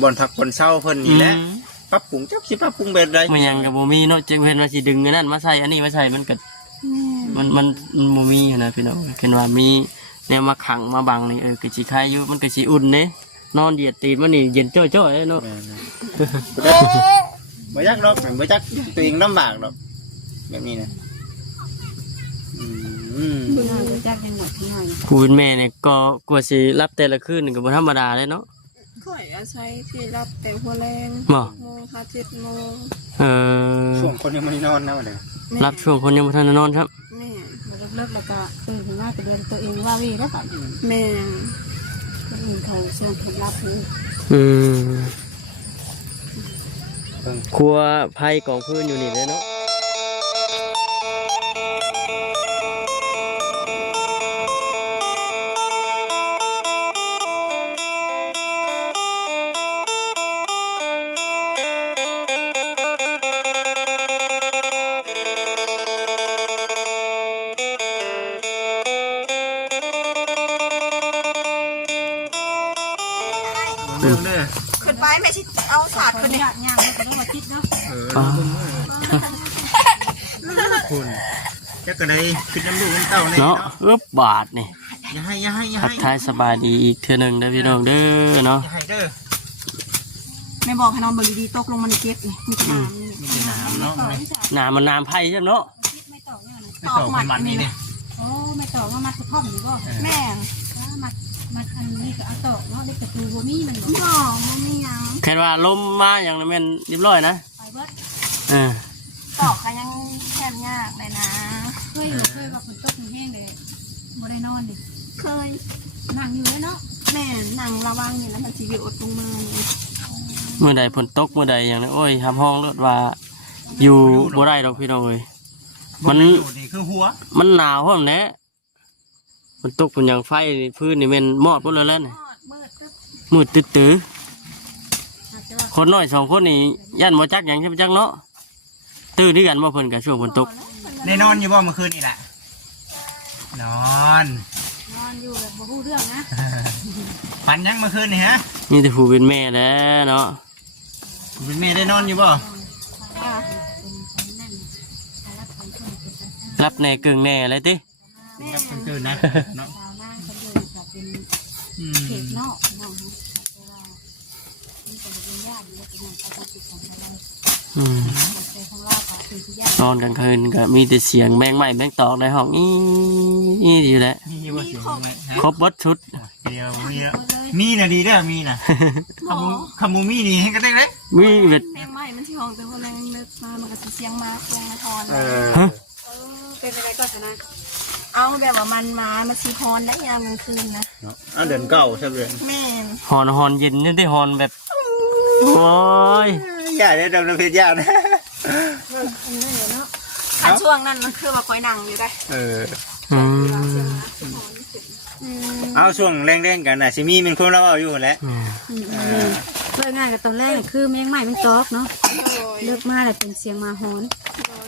บ่อนพักบ่อนเช่าเพิ่นนี่แหละปรับปรุงจักสิปรับปรุงแบบใดมันยังกับบ่มีเนาะจึงเพิ่นว่าสิดึงอันนั้นมาใส่อันนี้มาใส่มันก็มันบ่มีนะพี่น้องเห็นว่ามีแนวมาขังมาบังนี่ก็สิคายอยู่มันก็สิอุ่นเด้นอนเหยียดตีนมันนี่เย็นจ้อยๆเนาะบ่จักดอกบ่จักตัวเองลำบากดอกแบบนี้นะบุญหาบุญจักยังหมดที่หน่อย ผู้เป็นแม่เนี่ยก็กว่าสิรับแต่ละคืนนี่ก็บ่ธรรมดาเลยเนาะข่อยอาศัยที่รับแต่หัวแรง บ่ โมงค่ะ7 โมงช่วงคนยังไม่นอนนะวันนี้รับช่วงคนยังบ่ทันได้นอนครับแม่ เลิกแล้วก็ตื่นขึ้นมาไปเรียนตัวเองว่าวีได้ป่ะ แม่ คนอื่นเขาชวนถูกรับนี่ ครัวไผ่กองพื้นอยู่นี่เลยเนาะเรื่องเด้อ ขึ้นไปแม่สิเอาสาดขึ้นนี่ ย่างก็ต้องมาคิดเนาะ คุณจะกระไดคิดน้ำลูกน้ำเต้าเนี่ย เนาะ เนาะ บาทนี่ อย่าให้ทักทายสบายดีอีกเทื่อนึงนะพี่น้องเด้อเนาะ อย่าให้เด้อ แม่บอกให้นอนบนดีๆตกลงมันเก็บนี่มีน้ำนี่ มีน้ำเนาะ น้ำมันน้ำไผ่ใช่ไหมเนาะ ไม่ต่อเนี่ยนะ ตอกมันนี่เนี่ย โอ้ไม่ต่อว่ามัดกระท่อมอยู่บ่ แม่ มัดอันนี้ก็เอาต่อเนาะได้กระตูบ่มีมัน บอกมันไม่ยัง แค่ว่าลมมาอย่างนั้นแม่นเรียบร้อยนะ ไปเบิด ตอกค่ะยังแค่ยากเลยนะ เคยว่าฝนตกมันแห้งเลยบ่ได้นอนดิ เคย นั่งอยู่แล้วเนาะ แม่นั่งระวังนี่แล้วมันจะอยู่อดลงมา เมื่อใดฝนตกเมื่อใดอย่างนั้นโอ้ยทำห้องรถว่าอยู่บ่ได้ดอกพี่น้องเอ้ยมันคือหัวมันหนาวพร้อมแน่ฝนตกเป็นอย่างไฟนี่พื้นนี่แม่นมอดหมดเลยแล้วนี่มืดตื้อคนน้อย2คนนี่ย่านบ่จักหยังใช่บ่จักเนาะตื่นด้วยกันบ่เพิ่นก็ช่วงฝนตก ได้นอนอยู่บ่เมื่อคืนนี่แหละนอน อยู่แบบบ่ฮู้เรื่องนะ ฝันยังเมื่อคืนนี่ฮะ มีแต่ผู้เป็นแม่แล้วเนาะ เป็นแม่ได้นอนอยู่บ่ รับแน่กึ่งแน่เลยติ กับคืนนะเนาะ ชาวนาคนเดินก็เป็นเขตนอกเนาะแต่ว่ามีแต่เป็นญาติอยู่แล้วเป็นอย่างเขาติดของเราแต่ของเราก็คือญาติ นอนกลางคืนก็มีแต่เสียงแมงไหม้แมงตอกในห้องอีอยู่แหละ มีว่าเสียงไหม ครบเบิดชุด เดียวมีนะดีเด้อมีนะคำมูมีนี่ให้กันได้เลย มีเบ็ด แมงไหม้มันที่ห้องแต่ว่าแมงเลิกมามันก็จะเสียงมาเสียงมาทอน ฮะ เป็นอะไรก็ชนะ เอาแบบว่ามันสีฮอนได้ยามกลางคืนนะ เอาเดือนเก่าใช่ไหม แม่ หอนเย็นนี่ได้หอนแบบโอ้ย อย่าได้ดำเนินเพศยากนะ คันช่วงนั้นมันคือว่าคอยนั่งอยู่ได้ เอาช่วงแรงๆกันนะซิมีเป็นคนเราเอาอยู่แล้ว เลิกงานกับตอนแรกคือแมงใหม่มันตอกเนาะเลิกมาแล้วเป็นเสียงมาฮอน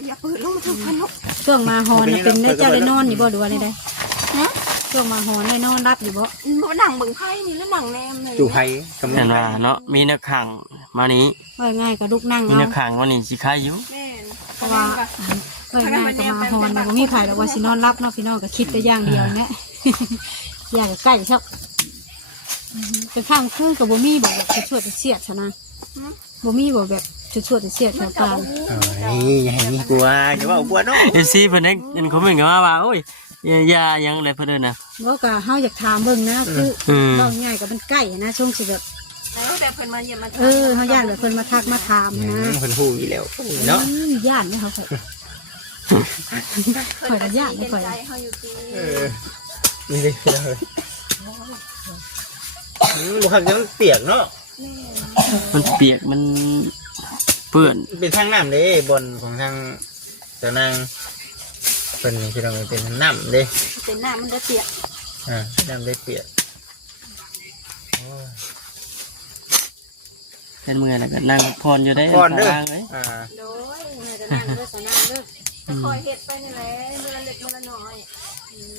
อย่าเปิดลงมาทำพันนก ช่วงมาฮอนเป็นได้เจ้าได้นอนอยู่บ่หรือว่าได้ช่วงมาฮอนได้นอนรับอยู่บ่ บ่หนังเบิ่งไพ่นี่แล้วหนังแนมเลย จู่ไผ่กำ เห็ ลั น ง ว่าเนาะมีนักขังมานี้ ว่าง่ายกับลูกนั่ง มี เอา นักขังวันนี้สิคายอยู่ แม่ เพราะว่าง่ายกับมาฮอนมันบ่มีไผหรอกว่าสินอนรับเนาะพี่น้องก็คิดแต่อย่างเดียวเนี่ยอยากใกล้ชอบเป็นข้างคืนกับบ่มีแบบชวดเสียดซะนะบ่มีแบบชวดเสียดแถวกลาง อย่าให้มีกลัวอย่าว่ากลัวเนาะ เอซี่เพิ่นเอ็นเขาเหมือนกันว่าโอ้ยอย่ายังอะไรเพิ่นนะ บ่ก็เฮาอยากถามเบิ่งนะคือเว้าง่ายกับมันใกล้นะช่วงสิแบบ แล้วแต่เพิ่นมาเยี่ยมมา เฮาย่านแบบเพิ่นมาทักมาถามนะ เพิ่นฮู้อยู่แล้วเนาะ ย่านเนี่ยเขาข่อย เพิ่นก็ย่านไม่ค่อยใจเฮาอยู่ที่ นี่ดิเลยบุคคลยังเปียกเนาะ มันเปียกมันเปื้อน เป็นทางน้ำเลยบนของทางเจ้านางเป็นที่เราเป็นน้ำเลย เป็นหน้ามันได้เปียก น้ำได้เปียก เป็นเมื่อไหร่ก็นั่งพรอยู่ได้ ก่อนเด้อ เลย โดยเนี่ยจะนั่งเด้อสนางเด้อจะคอยเฮ็ดไปนี่แหละมื้อละเล็กมื้อละน้อย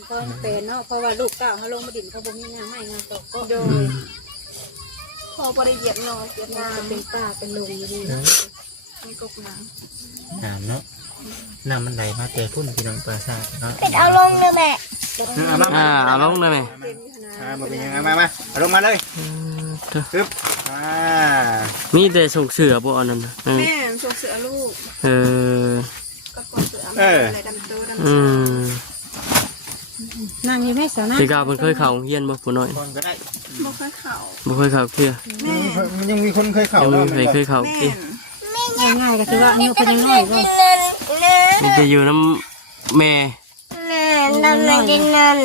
ตอนเป็นเนาะเพราะว่าลูกเต้าเขาลงมาดินเขาบ่มีงานไม่งานตกก็ โดย อบ่ได้เหยียบนอนเหยียบ มัน น้ำ จะเป็นป่าเป็นลงอยู่ดี มีกบน้ น้ำเนาะน้ำมันไหลมาแต่พุ่นพี่น้องปลาซาเนาะ เอาลงเลยแม่ เอาลงได้ไหม ำเป็นอยู่นะ บ่เป็นยังไงมาเอาลงมาเลยปึ๊บอ่า มีแต่ส่งเสือบ่อันนั้นน่ะ แม่ส่งเสือลูก เออ ก็กดเสืออะไรดำโตดำ อืม นั่งอยู่แม่สาวนะ ตีกาเพิ่นเคยเข้าโรงเรียนบ่ผู้น้อย คนก็ได้ บ่เคยเข่า บ่เคยเข้าเที่ย แม่ มันยังมีคนเคยเข่า ยัง เนาะ ไม่เคยเข้า แม่ เที่ย ง่ายๆก็คือว่านิ้วเป็นยังน้อยบ่ มีแต่อยู่น้ำแม่ แม่เราไม่ได้นั่น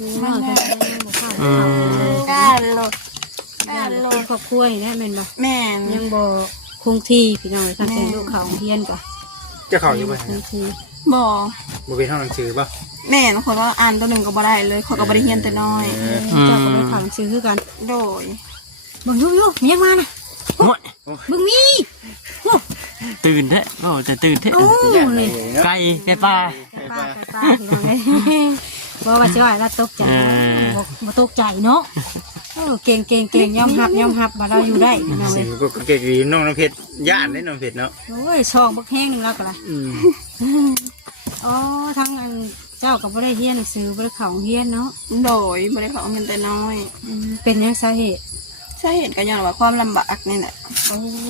นิ้วน้อยก็ยังบ่เข้า อืม ด้านลง ด้านเป็นครอบครัวนี่แหละแม่นบ่ แม่ ยังบ่คงที่พี่น้องถ้าเป็นลูกเขาเฮียนก็ จะเข่าอยู่บ่ คงที่ บ่ บ่เป็นห้องหนังสือป่ะ แม่คนว่าอ่านตัวหนึ่งก็บ่ได้เลยเขาก็บ่ได้เรียนแต่น้อย เจ้าก็ไปขังซื้อคือกัน โดย เบิ่งอยู่ๆมียังมาน่ะ โอ้ย เบิ่งมี ตื่นแท้โอ้แต่ตื่นแท้ โอ้นี่ ไก่ไก่ป่า ป้าพี่น้องเอ้ยบ่ว่าสิว่าเราตกใจบ่ตกใจเนาะเก่งยอมรับว่าเราอยู่ได้พี่น้อง สิ เอ้ย ก็เก่งอยู่น้องน้ำเพชรย่านได้น้องเพชรเนาะ โอ้ยช่องบักแห้งนึงแล้วก็ล่ะอ๋อทั้งอันเจ้าก็บ่ได้เฮียนหนังสือบ่ได้เข้าเฮียนเนาะ โดยบ่ได้เขาเอาเงินแต่น้อย เป็นหยังสาเหตุ ใช่เห็นกันอย่างว่าความลำบากนี่แหละ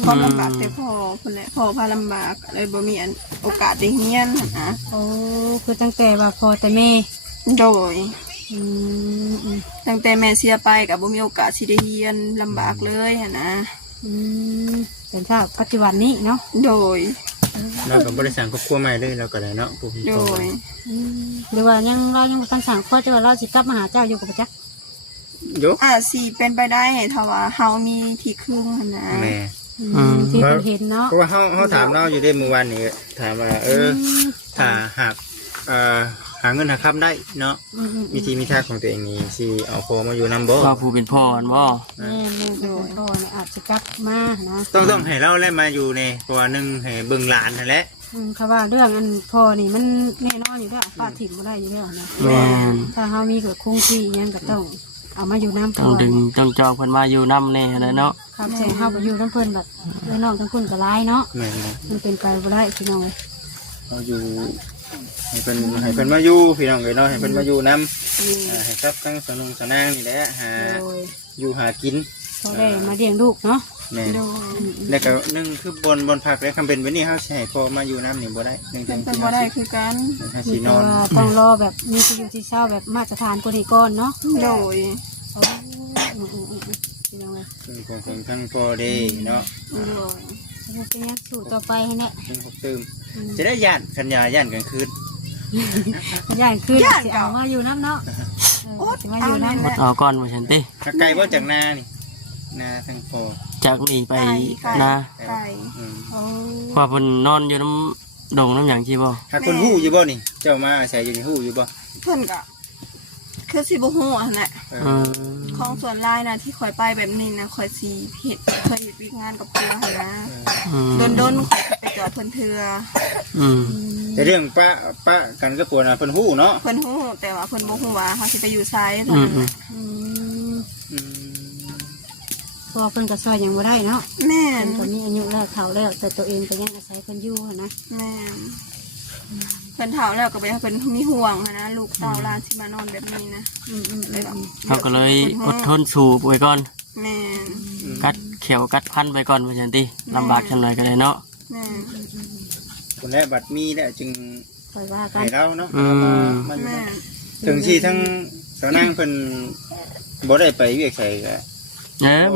ความลำบากแต่พ่อคนแหละพ่อพาลำบากเลยบ่มีโอกาสได้เรียนนะ โอ้คือตั้งแต่ว่าพ่อแต่แม่ โดย อืม ตั้งแต่แม่เสียไปก็บ่มีโอกาสสิได้เรียนลำบากเลยนะ เป็นถ้าปัจจุบันนี้เนาะ โดย เราก็บริษัทครอบครัวใหม่เลยเราก็ได้เนาะผู้ โดย หรือว่ายังเรายังตั้งสั่งข้อจะว่าเราสิกลับมาหาเจ้าอยู่กับประจักษ์ ยก อาจสิเป็นไปได้ถ้าว่าเฮามีที่ครึ่งหั้นนะ แม่ ที่เป็นเห็นเนาะ เพราะว่าเขาถามเราอยู่ได้เมื่อวานนี้ถามว่าถ้าหากหาเงินหาคำได้เนาะวิธีมีทางของตัวเองนี่สิเอาพอมาอยู่นำบ่ ว่าผู้เป็นพ่ออันบ่ แม่เป็นพ่อเนี่ยอาจจะกลับมานะ ต้องให้เราแล้วมาอยู่ในเพราะว่าหนึ่งให้เบิ่งหลานนั่นแหละ คำว่าเรื่องอันพ่อนี่มันแน่นอนอยู่แล้วป้าถิ่มไม่ได้อยู่แล้วนะ แม่น ถ้าเขามีเกิดคงที่ยังก็ต้องเอามาอยู่น้ำ ต้ พ่ อง อ ดึงต้องจองเพิ่นมาอยู่นำแน่นะเนาะ คำแสงเข้าไปอยู่น้ำเพิ่นแบบเพื่อนน้องทั้งคนก็ร้ายเนาะ แม่น มันเป็นไปบ่ได้พี่น้องเลย เราอยู่ให้เพิ่นมาอยู่พี่น้องเลยเนาะให้เพิ่นมาอยู่นำให้ครับทั้งสนุงสนางนี่แหละหา โดย อยู่หากิน เขาได้มาเลี้ยงลูกเนาะ แม่ โดย แล้วก็หนึ่งคือบนผักแล้วคำเป็นแบบนี้เขาสิให้พอมาอยู่น้ำนี่บ่ได้หนึ่ง เป็นไปบ่ได้คือกัน ถ้า มี สีน แต่ อน ว่าต้องรอแบบมีที่อยู่ที่เช่าแบบมาตรฐานกว่านี้ก่อนเนาะ โดย พี่น้องเลย ซึ่งของทั้งพอได้เนาะ โดย เป็นยังสู่ต่อไปให้เนี่ย ซึ่งพกตื่มจะได้ย่านขันยาย่านกลางคืน ย่านคืนสิเอามาอยู่น้ำเนาะสิมาอยู่น้ำ อดเอาก่อนว่าฉันติ ถ้าไกลบ่จากนานี่นาทั้งพอ จากนี่ไปนะ ไก่ อืม โอ้ ว่าเพิ่นนอนอยู่น้ำดงน้ำหยังที่บ่ ถ้าคนหู้อยู่บ่นี่ เจ้ามาอาศัยอยู่ในหู้อยู่บ่ เพิ่นก็คือสิบ่ฮู้หั่นแหละ อืม ของส่วนลายนะที่คอยไปแบบนี้นะคอยสิเฮ็ดเคยเฮ็ดวิกงานกับเพื่อหั่นนะ อืม โดนๆคอยสิไปจอดเพิ่นเทื่อ อืม แต่เรื่องป้ากันก็ปวดนะเพิ่นหู้เนาะ เพิ่นฮู้แต่ว่าเพิ่นบ่ฮู้ว่าเฮาสิไปอยู่ไสเท่า อืม นั้น อืม อืม พอเพิ่นก็ซอยยังบ่ได้เนาะ แม่น เพิ่นก็มีอายุแล้วเฒ่าแล้วแต่ตัวเองก็ยังอาศัยเพิ่นอยู่นะ แม่นเพิ่นเฒ่าแล้วก็ไปให้เพิ่นมีห่วงหั้นนะลูกเต้าหลานสิมานอนแบบนี้นะเลยแบบ เขาก็เลยอดทนสู้ไว้ก่อน แม่น กัดเขียวกัดพันไปก่อนว่าฉันติลำบากจังเลยก็ได้เนาะ แม่น คนแรกบัดมีแล้วจึง คอยว่ากัน ให้เราเนาะ อืม มาอยู่ แม่ น น ถึงที่ทั้งสาวนางเพิ่นบ่ได้ไปเวียกไสก็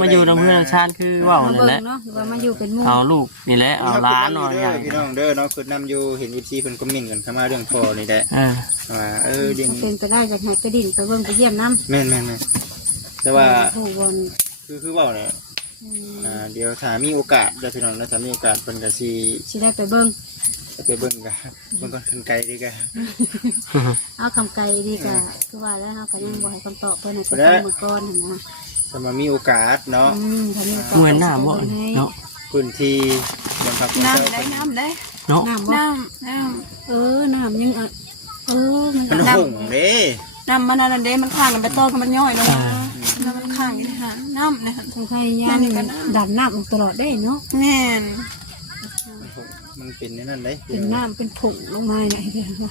มาอยู่น้ำเพื่อนชาติคือว่าว มา นั่น เบิ่ แห ง ละ เนาะหรือว่ามาอยู่เป็นหมู่ เอาลูกนี่แหละเอาหล้านเอาอย่าง พี่น้องเด้อเนาะคือนำอยู่เห็น FC เพิ่นคอมเมนต์กันเข้ามาเรื่องพ่อนี่แหละ ว่าเดี๋ยวนี้ เป็นไปได้จากไหนไปดินไปเบิ่งไปเยี่ยมน้ำ แม่นแต่ว่า ผู้บน คือเว่าเนี่ยเดี๋ยวถ้ามีโอกาสเดี๋ยวพี่น้องนะถ้ามีโอกาสเพิ่นก็สิ สิได้ไปเบิ่ง ไปเบิ่งกันเบิ่งก่อนขึ้นไกลดีกัน เอาคำไกลดีกว่าคือว่าแล้วเขาก็ยังบ่ให้คำตอบเพิ่นให้ไปฟังมือก่อนหั่นนะ ถ้ามามีโอกาสเนาะ ถ้ามีโอกาส เหมือนหน้าบ่เนาะ พื้นที่บนพักของ น้ำ เจ้า ได้น้ำได้ เนาะ น้ำบ่ น้ำ น้ำยังมัน มันหุ่งเด้ น้ำมันนั่นเด้มันข้างกันไปต้อกันมันย่อยลงมา แล้วมันข้างอยู่ในหางน้ำนะคะ ต้องพยายามดันน้ำออกตลอดได้เนาะ แม่น มันเป็นในนั่นได้ เป็นน้ำเป็นผงลงมาเนี่ยเห็นไหม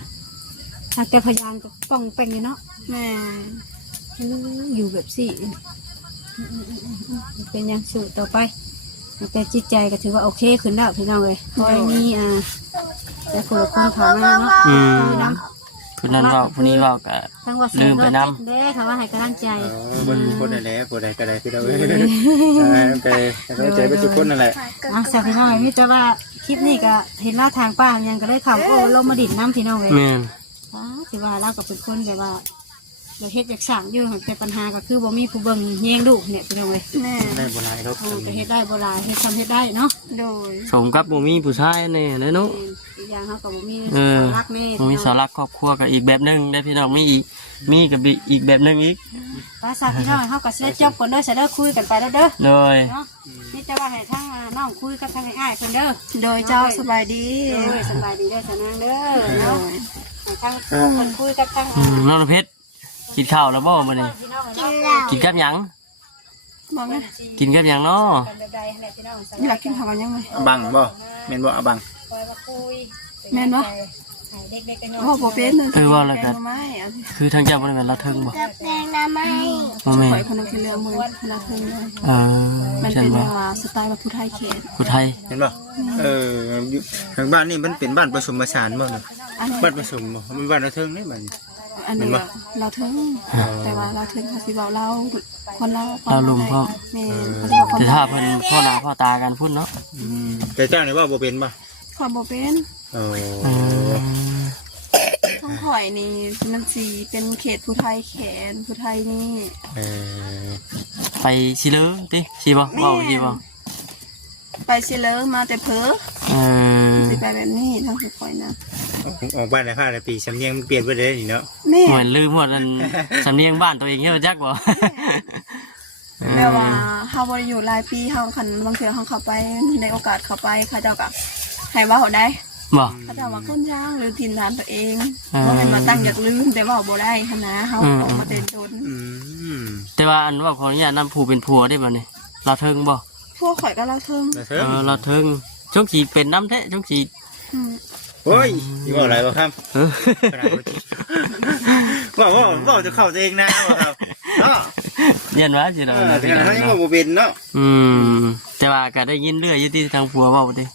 ถ้าแกพยายามก็ป้องแป้งเนาะ แม่น อยู่แบบสี่เป็นยังสู้ต่อไปแต่จิตใจก็ถือว่าโอเคขึ้นแล้วพี่น้องเลยคอยมีแต่คนละคนผ่านมาเนาะ ผู้นั้นเว้าผู้นี้เว้าก็ ทั้งว่า ลืมไปนำ เด้ค่ะว่าให้กำลังใจ คนนั่นแหละคนใดก็ได้คือเราไปเข้าใจไปทุกคนนั่นแหละ สักพี่น้องมิแต่ว่าคลิปนี้ก็เห็นว่าทางป้ายังก็ได้ข่าวโอ้ลงมาดิดน้ำพี่น้องเลย แม่น ถือว่าเราก็เป็นคนแบบว่าเราเฮ็ดจากสั่งอยู่แต่ปัญหาก็คือบ่มีผู้เบิ่งแย่งลูกเนี่ยพี่น้องเลย แม่ ได้บ่หลายครับ ก็เฮ็ดได้บ่หลายเฮ็ดทำเฮ็ดได้เนาะ โดย สมกับบ่มีผู้ชายแน่เลยเนาะ อีกอย่างเขาก็บ่มี เออ รักแม่ บ่มีเสาหลักครอบครัวก็อีกแบบหนึงได้พี่น้องมีกับอีกแบบหนึงอีก ภาษาพี่น้องเขาก็เสียจบก่อนเด้อจะเด้อคุยกันไปแล้วเด้อ เลย เนาะนี่จะว่าให้ทั้งน้องคุยกับทั้งอ้ายเพิ่นเด้อ โดยเจ้าสบายดี สบายดีเด้อสนางเด้อเนาะให้ทั้งคนคุยกับทั้ง น้องเพชรกินข้าวแล้วบ่มื้อนี้ พี่น้อง กิน เนาะ แล้ว กินกับหยัง บอกไง กินกับหยังเนาะ กันแบบใดให้พี่น้อง อยากกินข้าวกันยังไง บังบ่แม่นบ่เอาบัง คอยมาคุย แม่นบ่ ให้เด็กๆกันเนาะ โอ้โหเป็นเลย ว่าแล้ว แก กั ง น ไม้เอาสิ คือทางเจ้าบ่ได้แม่นละเทิงบ่ กับแดงน้ำไหม บ่แม่ ข่อยคนนึงคือเรื่องมือเวลาเพิ่งเลย มัน ฉั เป็น น บ่ ว่าสไตล์แบบผู้ไทยเขต ผู้ไทย เห็นบ่ทางบ้านนี่มันเป็นบ้านผสมผสานบ่ อันนี้ บ้านผสมบ่มันบ้านระเทิงนี่มัน อันนี้เราถึงแต่ว่าเราถึงเขาสิบอกเราคนเรา เราลุมพ่อ แม่เขาสิบอกคน แต่ถ้าเพิ่นพ่อหน้าพ่อตากันพุ่นเนาะ แต่เจ้านี่ว่าบ่เป็นบ่ ความบ่เป็น โอ้ ท้องข่อยนี่มันสีเป็นเขตผู้ไทยแขนผู้ไทยนี่ ไปสิเลอติสิบ่เว้าสิบ่ ไปสิเลอมาแต่เพอสิไปแบบนี้ท้องข่อยนะ ออกบ้านในภาคในปีสำเนียงมันเปลี่ยนไปเลยนี่เนาะ แม่ เหมือนลืมหมดอันสำเนียงบ้านตัวเองเฮ็ดจักบ่ แม่ว่าเฮาบ่ได้อยู่หลายปีเฮาคันบางเทื่อเฮาเข้าไปในโอกาสเข้าไปเขาเจ้าก็ให้เว้าได้ บ่ เขาเจ้าว่าคนย่างหรือถิ่นฐานตัวเองบ่แม่นว่าตั้งอยากลืมแต่เว้าบ่ได้หั่นนะเฮาออกมาเต้นตน แต่ว่าอันว่าขออนุญาตนำผู้เป็นผัวได้บ่นี่เราเทิงบ่ พวกข่อยก็เล่าเทิง ระเทิง เราเทิงจงสิเป็นน้ำแท้จงสิ โอ้ยที่บอกอะไรบ่ครับ เออ ว่าจะเข้าตัวเองนะว่าครับเนาะ เรียนว่าสิเรา แต่เขายังบ่เป็นเนาะ แต่ว่าก็ได้ยินเรื่อยอยู่ที่ทางผัวเว้าติ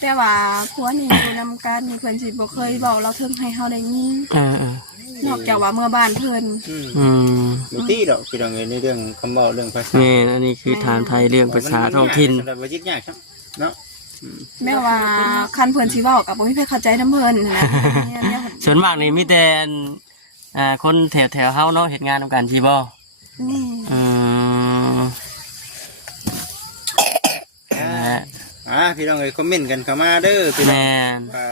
แต่ว่าผัวนี่อยู่นำกันนี่เพิ่นสิบ่เคยเว้าเราเทิงให้เฮาได้ยิน เออ นอกจากว่าเมื่อบ้านเพิ่น บ่ตีดอกพี่น้องในเรื่องคำเว้าเรื่องภาษา แม่นอันนี้คือฐานไทยเรื่องภาษาท้องถิ่น สำหรับบ่ยิกยากครับเนาะ แม่ว่าคันเพิ่นสิเว้าก็บ่มีใครเข้าใจนำเพิ่นนะเนี่ย ส่วนมากนี่มีแต่คนแถวเฮาเนาะเฮ็ดงานนำกันสิบ่ นี่ พี่น้องเอ้ยคอมเมนต์กันเข้ามาเด้อพี่น้อง แม่น ว่า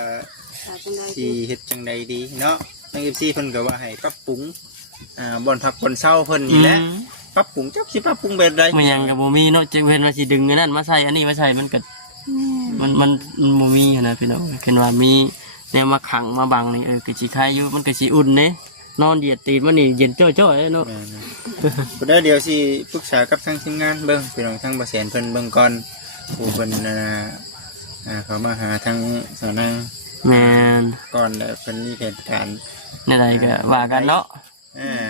สิเฮ็ดจังใดดีเนาะทาง FC เพิ่นก็ว่าให้ปรับปรุงบ่อนพักบ่อนเช้าเพิ่นนี่แหละปรับปรุงจักสิปรับปรุงแบบใด มันยังกับบ่มีเนาะจึงเห็นว่าสิดึงอันนั้นมาใส่อันนี้มาใส่มันก็ นี่ มันบ่มีหั้นนะพี่น้องเห็นว่ามีแนวมาขังมาบังนี่ก็สิคายอยู่มันก็สิอุ่นเด้นอนเหยียดตีนมันนี่เย็นจ้อยๆเลยเนาะ บ่ได้เดี๋ยวสิปรึกษากับทางทีมงานเบิ่งพี่น้องทางบ่แสนเพิ่นเบิ่งก่อนผู้เพิ่นเขามาหาทางสาวนาง แม่น ก่อนแล้วเพิ่นมีแผนการ ในใดก็ว่ากันเนาะ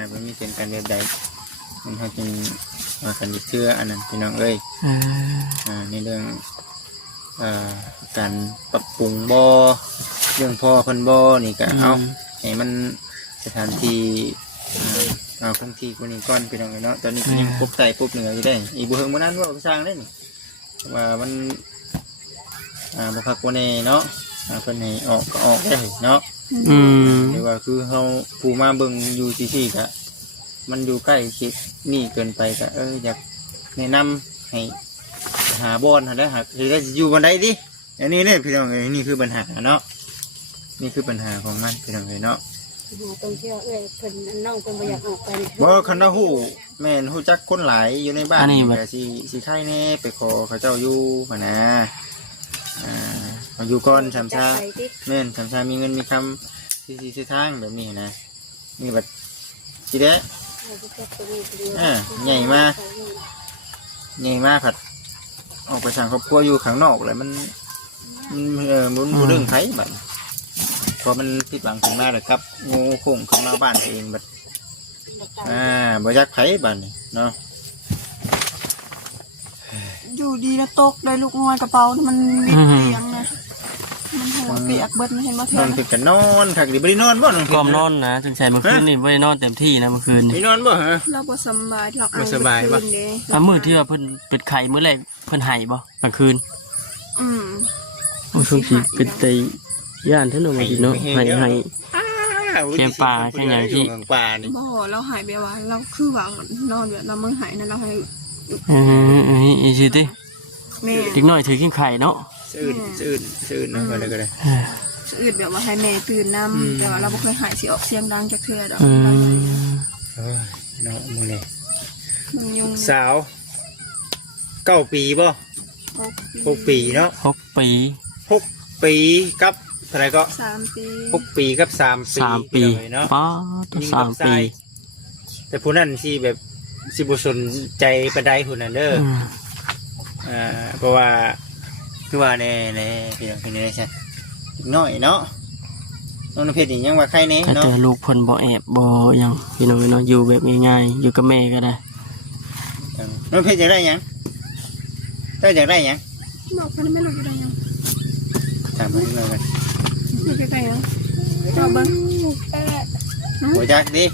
เพิ่นมีแผนการแบบใดมันเฮาจึงว่ากันอีกเทื่ออันนั้นพี่น้องเอ้ยในเรื่องการปรับปรุงบ่เรื่องพ่อเพิ่นบ่นี่ก็เอาให้มันสถานที่เอาคงที่คนนี้ก่อนพี่น้องเนาะตอนนี้ก็ยังพบใต้พบเหนืออยู่ได้อีกบ่เฮิงบ่นานว่าสร้างได้นี่ว่ามันบ่คักบ่แน่เนาะเพิ่นให้ออกก็ออกได้เนาะหรือว่าคือเฮาผู้มาเบิ่งอยู่ซี่ๆก็มันอยู่ใกล้ชิดนี่เกินไปก็อยากแนะนำให้หาบ่อนหาได้หาสิได้อยู่บ่ได้ดิอันนี้เนี่ยพี่น้องเอ้ยนี่คือปัญหาเนาะนี่คือปัญหาของมันพี่น้องเอ้ยเนาะ ตรงที่ว่าเพิ่นน้องเพิ่นบ่อยากออกไป บ่คันว่าฮู้แม่นฮู้จักคนหลายอยู่ในบ้านก็สิไข่แน่ไปขอเขาเจ้าอยู่หั่นนะเอาอยู่ก่อนสามชาแม่นสามชามีเงินมีคำสิทางแบบนี้นะนี่บัดสิได้ ใหญ่มากใหญ่มากผัดออกไปสั่งครอบครัวอยู่ข้างนอกเลยมันเรื่องไผ่บัดพอมันติดหลังถึงมาเลยครับงูโค้งขึ้นมาบ้านเองบัดบ่ยักไผ่บัดเนาะ อยู่ดีแล้วตกได้ลูกงอยกระเป๋ามันมิดเตียงนะมันหัวเปียกเบิดมันเห็นบ่ น เท่า อนติดกันนอนถักดิบได้นอนบ่นอน กอมนอนนะจึงใส่เมื่อคืนนี่ไม่ได้นอนเต็มที่นะเมื่อคืนนี่ ไม่นอนบ่ฮะ เราบ่สบายเรา บ่สบายปะ เด้ มื้อที่ว่าเพิ่นเป็นไข่มื้อแรกเพิ่นไห้บ่กลางคืน อืม โอ้ช่วงสิเป็นแต่ย่านเท่านั้นว่าสิเนาะไห้ แกงป่าแกงหยังที่ แกงป่านี่ บ่เราหายไปว่าเราคือว่านอนแบบเรามือหายนะเราให้ อีสิติ แม่ เด็กน้อยถือกินไข่เนาะ ซื่นนะก็ได้ก็ได้ อื่นแบบว่าให้แม่ตื่นนำแต่ว่าเราบ่เคยหายสิออกเสียงดังจักเทื่อดอก เนาะมื้อนี้ มันยุง สาว9 ปีบ่6 ปีเนาะ 6 ปี 6 ปีกับเท่าไหร่ก็ 3 ปี 6 ปีกับ3 ปี 3 ปี เนาะ ป้าตั้ง3 ปี แต่ผู้นั้นสิแบบสิบ่สนใจปานใดผู้นั้นเด้อเพราะว่าคือว่าแน่พี่น้องนี่ใช่น้อยเนาะน้องน้ำเพชรนี่ยังว่าใครแน่ แต่ เนาะ ลูกเพิ่นบ่แอบบ่หยังพี่น้องเนาะอยู่แบบง่ายๆอยู่กับแม่ก็ได้ น้องเพชรอยากได้หยังเจ้าอยากได้หยัง บอกเพิ่นไม่รู้อยู่ได้ยัง ถามมาหน่อยกัน อยู่ใกล้ๆยังเอาเบิ่ง บ่จักดิ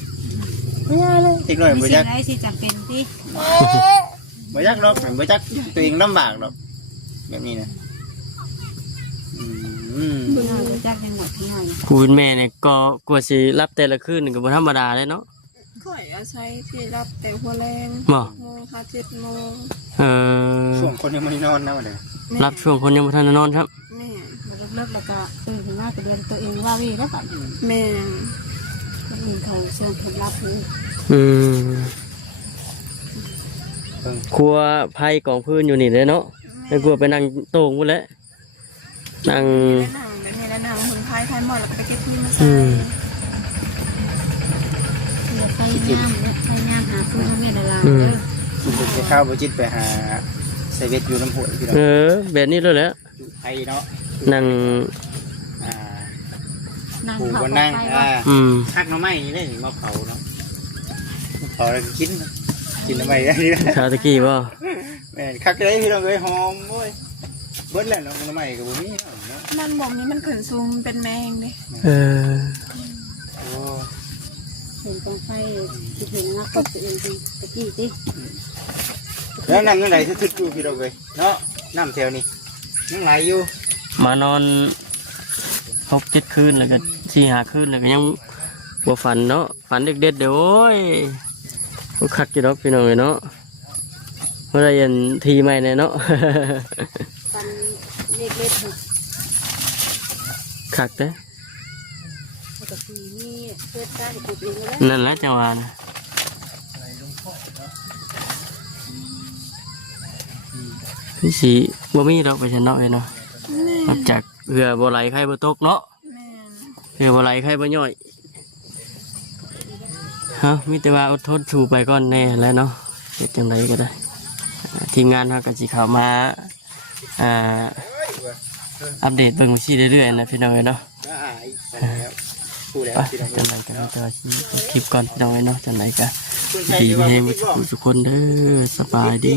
บ่ยากเลยอีกหน่อย มี บ่ สิ่ จั ง ก ใดสิจำเป็นที่ บ่จักดอกบ่จักตัวเองลำบากดอกแบบนี้นะ เราจะจักยังหมดที่ไหน กูเป็นแม่เนี่ยก็กลัวสิรับแต่ละคืนนี่ก็บ่ธรรมดาเลยเนาะ ข่อยอาศัยที่รับแต่หัวแรง บ่ โมงค่ะ7 โมง ช่วงคนยังไม่ได้นอนนะวันเดียว รับช่วงคนยังบ่ทันได้นอนครับ แม่ เลิกแล้วก็ตื่นขึ้นมาก็เรียนตัวเองว่าวิ่งแล้วแบบ แม่ คนอื่นเขาส่งผลลัพธ์นี่ อืมครัวไผ่กองพื้นอยู่นี่เลยเนาะแล้วกลัวไปนั่งโต่งพุ่นแหล้วนั่ง นั่งแบบนี้แล้วนั่งหุ่นพายหมดแล้วก็ไปเก็บที่มาใส่ เรียกไปย่ามเนี่ยไปย่ามหาคุณพ่อแม่ดารา จะเข้าบ่จิตไปหาใส่เวทอยู่น้ำหัวพี่น้อง แบบนี้เลยแหละ อยู่ไทยเนาะ นั่ง นั่ง ปู่ เขา ก็ ไป นั่ง ว่า ทักน้ำไม้นี่ได้หนิมาเผาเนาะเผาอะไรกินน้ำไม้ได้นี่นะ ชาวตะกี้บ่ แม่คักได้พี่น้องเลยหอมโว้ยเบิ้ลแหละน้ำไม้กับบุ้มี่เนาะ มันบอกนี้มันขึ้นซูมเป็นแมงเด้ เออ โอ้ เห็นกองไฟที่เห็นนะก็ตัวเองตะกี้สิ แล้วน้ำยังไหลทึดๆอยู่พี่น้องเลยเนาะน้ำแถวนี้ยังไหลอยู่ มานอน6-7 คืนแล้วก็4-5 คืนแล้วก็ยังบ่ฝันเนาะฝันเด็ดๆเดี๋ยวโอ้ยบ่คักอยู่ดอกพี่น้องเอ้ยเนาะเมื่อไรยันทีใหม่แน่เนาะ ฟันเล็กๆถูก คักเด้อ ปกตินี่เพื่อนได้ถูกเองแล้ว นั่นแหละจังหวะนะพี่สีบ่มีดอกไปชนะเลยเนาะนอกจากเรือบ่ไหลไข่บ่ตกเนาะ แม่ เรือบ่ไหลไข่บ่ย่อยฮะมีแต่ว่าอดทนชูไปก่อนแน่แล้วเนาะเฮ็ดจังไดก็ได้ทีมงานเฮาก็สิเข้ามาอัปเดตเบิ่งวิธีเรื่อยๆนะพี่น้องเอ้ยเนาะ ได้แล้วพูดแล้ว ไป พี่น้อง จังไดก็มีแต่ว่าสิคลิปก่อนพี่น้องเอ้ยเนาะจังไดก็ดีแฮงทุกคนเด้อสบายดี